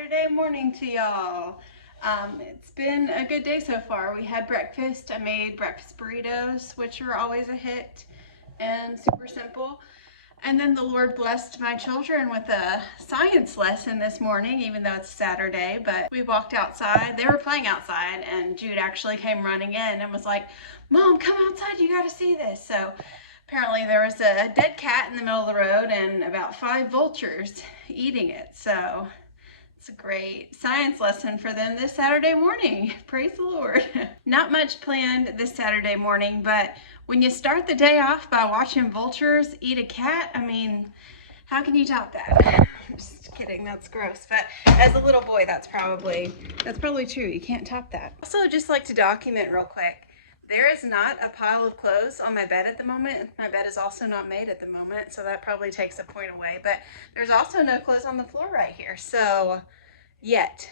Saturday morning to y'all. It's been a good day so far. We had breakfast. I made breakfast burritos, which are always a hit and super simple. And then the Lord blessed my children with a science lesson this morning, even though it's Saturday. But we walked outside. They were playing outside, and Jude actually came running in and was like, "Mom, come outside. You got to see this." So apparently there was a dead cat in the middle of the road and about 5 vultures eating it. So it's a great science lesson for them this Saturday morning. Praise the Lord. Not much planned this Saturday morning, but when you start the day off by watching vultures eat a cat, I mean, how can you top that? Just kidding, that's gross. But as a little boy, that's probably true. You can't top that. Also, just like to document real quick, there is not a pile of clothes on my bed at the moment. My bed is also not made at the moment, so that probably takes a point away. But there's also no clothes on the floor right here. So,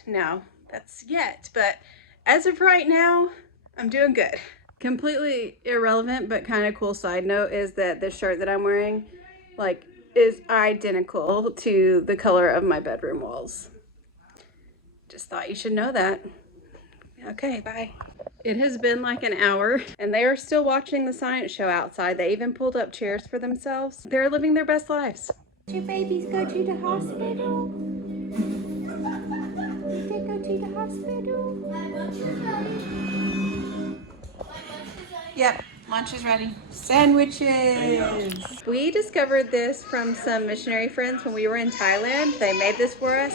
no, that's yet. But as of right now, I'm doing good. Completely irrelevant, but kind of cool side note is that the shirt that I'm wearing, is identical to the color of my bedroom walls. Just thought you should know that. Okay, bye. It has been like an hour and they are still watching the science show outside. They even pulled up chairs for themselves. They're living their best lives. Did your babies go to the hospital? Did they go to the hospital? Yep, lunch is ready. Sandwiches. We discovered this from some missionary friends when we were in Thailand. They made this for us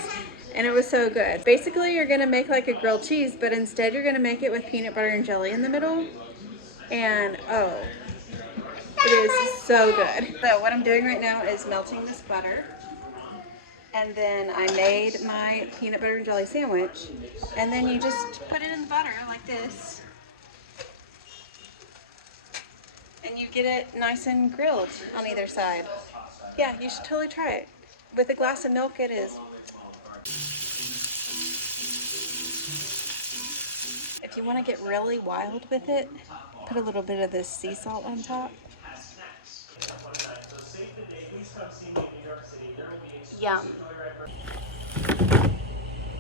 and it was so good. Basically, you're gonna make like a grilled cheese, but instead you're gonna make it with peanut butter and jelly in the middle. And oh, it is so good. So what I'm doing right now is melting this butter. And then I made my peanut butter and jelly sandwich. And then you just put it in the butter like this. And you get it nice and grilled on either side. Yeah, you should totally try it. With a glass of milk, it is. If you want to get really wild with it, put a little bit of this sea salt on top. Yum.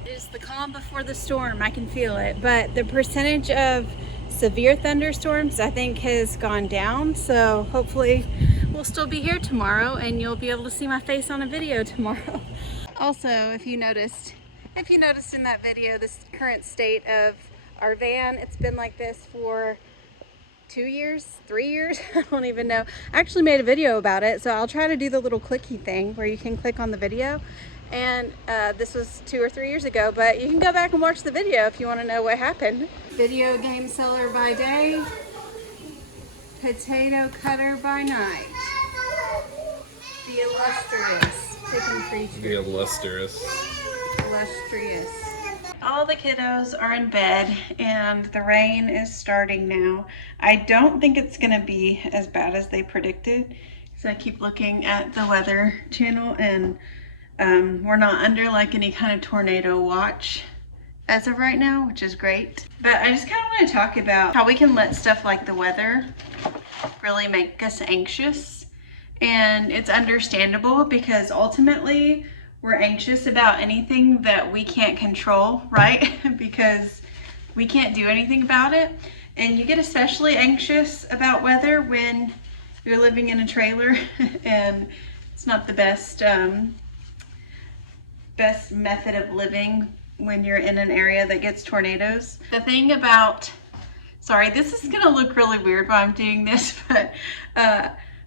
It is the calm before the storm. I can feel it. But the percentage of severe thunderstorms, I think, has gone down. So hopefully we'll still be here tomorrow and you'll be able to see my face on a video tomorrow. Also, if you noticed in that video, this current state of our van, it's been like this for 2 years, 3 years, I don't even know. I actually made a video about it, so I'll try to do the little clicky thing where you can click on the video. And this was 2 or 3 years ago, but you can go back and watch the video if you want to know what happened. Video game seller by day, potato cutter by night. The illustrious chicken creature. The illustrious. Illustrious. All the kiddos are in bed and the rain is starting now. I don't think it's gonna be as bad as they predicted, because I keep looking at the weather channel and we're not under like any kind of tornado watch as of right now, which is great. But I just kind of want to talk about how we can let stuff like the weather really make us anxious. And it's understandable because ultimately we're anxious about anything that we can't control, right? Because we can't do anything about it. And you get especially anxious about weather when you're living in a trailer and it's not the best method of living when you're in an area that gets tornadoes. The thing about, sorry, this is gonna look really weird while I'm doing this, but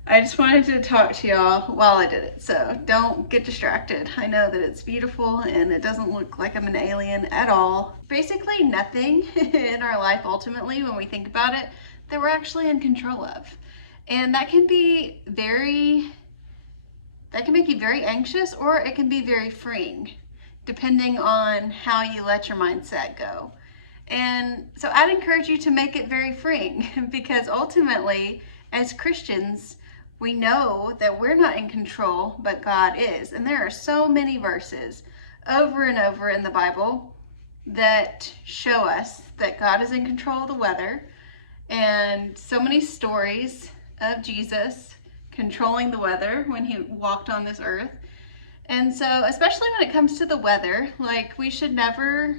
I just wanted to talk to y'all while I did it, so don't get distracted. I know that it's beautiful and it doesn't look like I'm an alien at all. Basically nothing in our life ultimately, when we think about it, that we're actually in control of. And that can be that can make you very anxious, or it can be very freeing, depending on how you let your mindset go. And so I'd encourage you to make it very freeing, because ultimately, as Christians, we know that we're not in control, but God is. And there are so many verses over and over in the Bible that show us that God is in control of the weather, and so many stories of Jesus controlling the weather when he walked on this earth. And so, especially when it comes to the weather, like we should never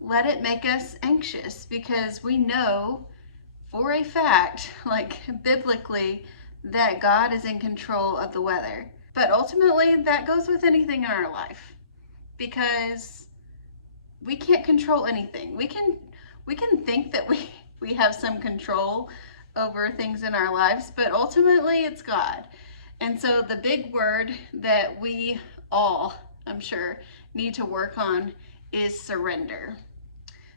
let it make us anxious, because we know for a fact, like biblically, that God is in control of the weather. But ultimately, that goes with anything in our life, because we can't control anything. We can think that we have some control over things in our lives, but ultimately it's God. And so the big word that we all, I'm sure, need to work on is surrender.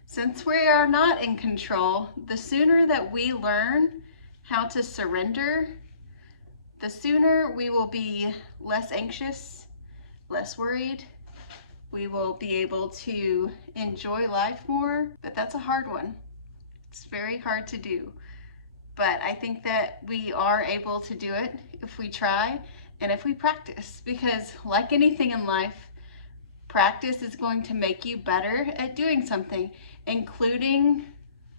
Since we are not in control, the sooner that we learn how to surrender, the sooner we will be less anxious, less worried. We will be able to enjoy life more, but that's a hard one. It's very hard to do. But I think that we are able to do it if we try and if we practice, because like anything in life, practice is going to make you better at doing something, including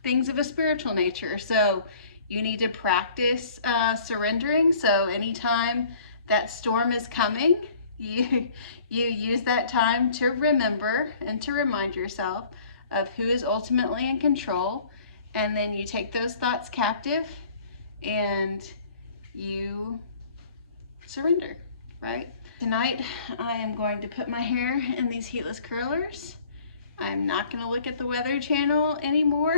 things of a spiritual nature. So you need to practice surrendering. So anytime that storm is coming, you use that time to remember and to remind yourself of who is ultimately in control. And then you take those thoughts captive and you surrender, right? Tonight, I am going to put my hair in these heatless curlers. I'm not going to look at the Weather Channel anymore.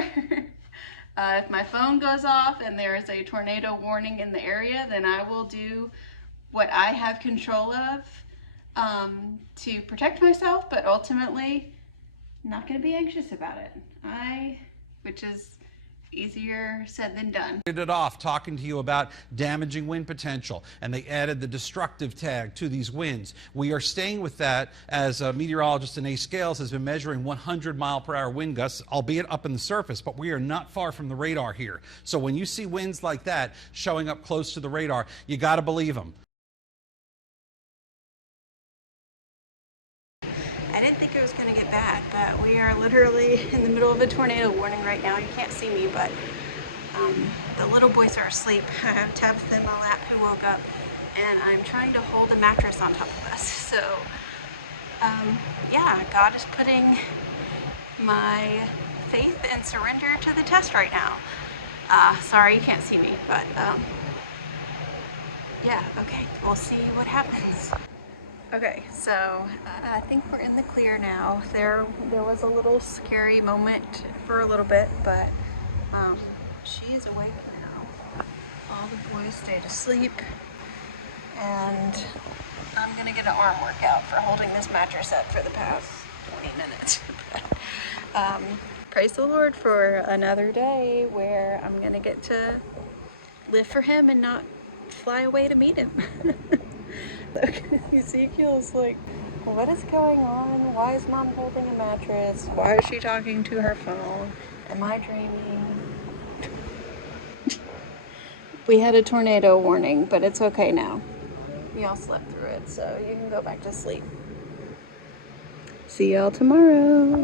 If my phone goes off and there is a tornado warning in the area, then I will do what I have control of to protect myself, but ultimately not going to be anxious about it. Which is easier said than done. It off talking to you about damaging wind potential, and they added the destructive tag to these winds. We are staying with that, as meteorologist Anais Scales has been measuring 100-mile-per-hour wind gusts, albeit up in the surface, but we are not far from the radar here. So when you see winds like that showing up close to the radar, you got to believe them. I didn't think it was going to get bad, but we are literally in the middle of a tornado warning right now. You can't see me, but the little boys are asleep. I have Tabitha in my lap who woke up, and I'm trying to hold a mattress on top of us. So, yeah, God is putting my faith and surrender to the test right now. Sorry you can't see me, but yeah, okay, we'll see what happens. Okay, so I think we're in the clear now. There was a little scary moment for a little bit, but she is awake now. All the boys stayed asleep, and I'm gonna get an arm workout for holding this mattress up for the past 20 minutes. Praise the Lord for another day where I'm gonna get to live for Him and not fly away to meet Him. Look, Ezekiel's like, what is going on? Why is Mom holding a mattress? Why is she talking to her phone? Am I dreaming? We had a tornado warning, but it's okay now. Y'all slept through it, so you can go back to sleep. See y'all tomorrow.